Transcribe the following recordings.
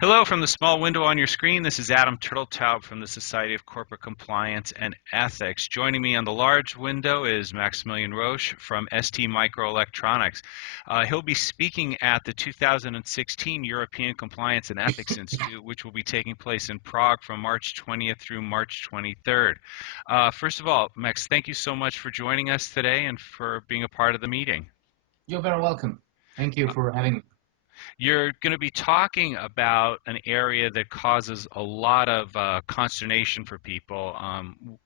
Hello from the small window on your screen. This is Adam Turtletaub from the Society of Corporate Compliance and Ethics. Joining me on the large window is Maximilien Roche from STMicroelectronics. He'll be speaking at the 2016 European Compliance and Ethics Institute, which will be taking place in Prague from March 20th through March 23rd. First of all, Max, thank you so much for joining us today and for being a part of the meeting. You're very welcome. Thank you for having me. You're going to be talking about an area that causes a lot of consternation for people.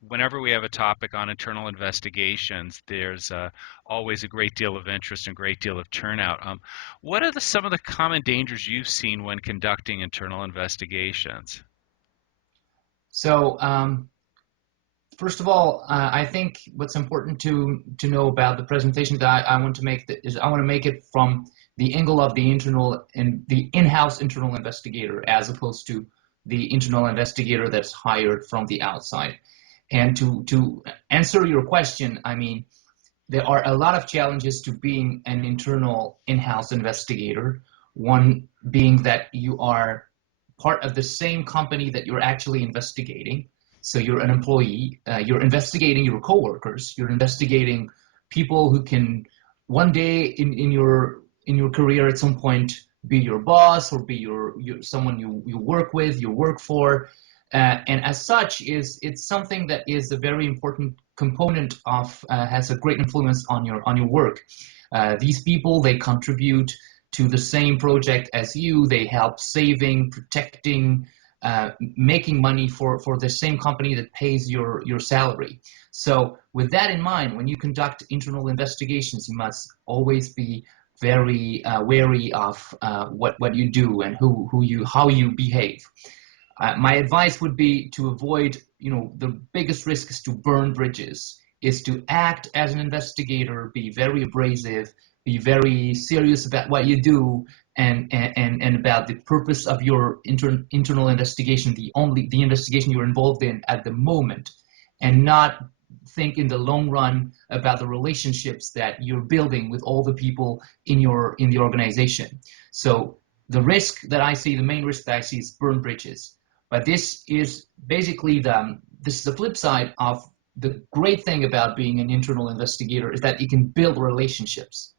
Whenever we have a topic on internal investigations, there's always a great deal of interest and a great deal of turnout. What are some of the common dangers you've seen when conducting internal investigations? So, first of all, I think what's important to know about the presentation that I want to make is I want to make it from the angle of the in-house internal investigator, as opposed to the internal investigator that's hired from the outside. And to answer your question, I mean, there are a lot of challenges to being an internal in-house investigator. One being that you are part of the same company that you're actually investigating. So you're an employee, you're investigating your coworkers, you're investigating people who can one day in your career at some point be your boss or be your someone you work with, you work for, and as such it's something that is a very important component of has a great influence on your work. These people, they contribute to the same project as you. They help saving, protecting, making money for the same company that pays your salary. So with that in mind, when you conduct internal investigations, you must always be very wary of what you do and how you behave. My advice would be to avoid, the biggest risk is to burn bridges, is to act as an investigator, be very abrasive, be very serious about what you do and about the purpose of your internal investigation, the investigation you're involved in at the moment, and not think in the long run about the relationships that you're building with all the people in the organization. So the main risk that I see is burn bridges. But this is basically the flip side of the great thing about being an internal investigator, is that you can build relationships.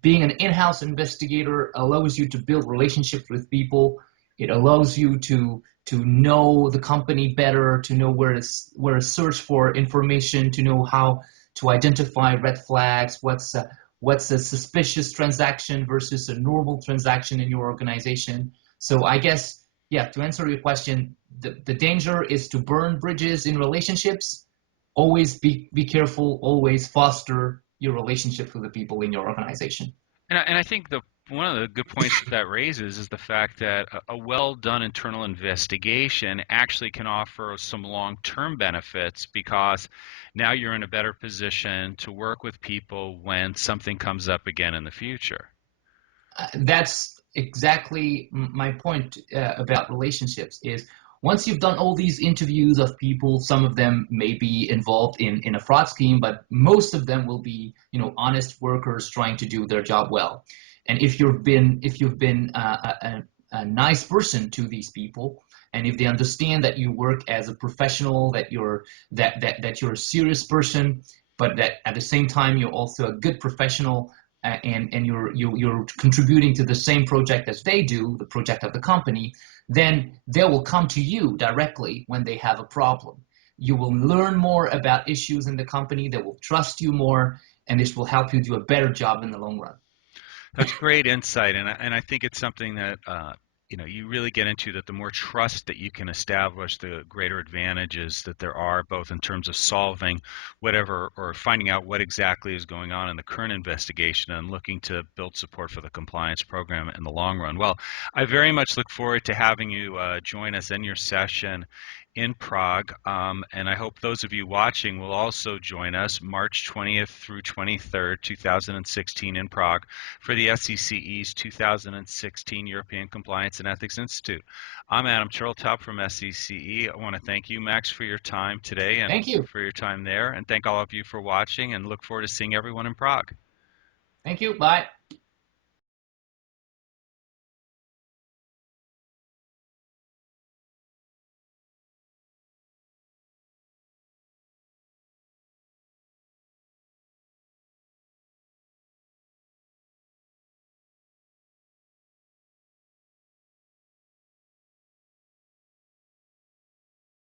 Being an in-house investigator allows you to build relationships with people. It allows you to know the company better, to know where to search for information, to know how to identify red flags, what's a suspicious transaction versus a normal transaction in your organization. So I guess, yeah, to answer your question, the danger is to burn bridges in relationships. Always be careful, always foster your relationship with the people in your organization. And I think one of the good points that raises is the fact that a well-done internal investigation actually can offer some long-term benefits, because now you're in a better position to work with people when something comes up again in the future. That's exactly my point about relationships. Is once you've done all these interviews of people, some of them may be involved in a fraud scheme, but most of them will be, honest workers trying to do their job well. And if you've been a nice person to these people, and if they understand that you work as a professional, that you're a serious person, but that at the same time you're also a good professional, and you're contributing to the same project as they do, the project of the company, then they will come to you directly when they have a problem. You will learn more about issues in the company, they will trust you more, and this will help you do a better job in the long run. That's great insight, and I think it's something that you really get into, that the more trust that you can establish, the greater advantages that there are, both in terms of solving whatever or finding out what exactly is going on in the current investigation and looking to build support for the compliance program in the long run. Well, I very much look forward to having you join us in your session in Prague, and I hope those of you watching will also join us March 20th through 23rd, 2016 in Prague for the SCCE's 2016 European Compliance and Ethics Institute. I'm Adam Turtletaub from SCCE. I want to thank you, Max, for your time today and Thank you for your time there, and thank all of you for watching, and look forward to seeing everyone in Prague. Thank you. Bye.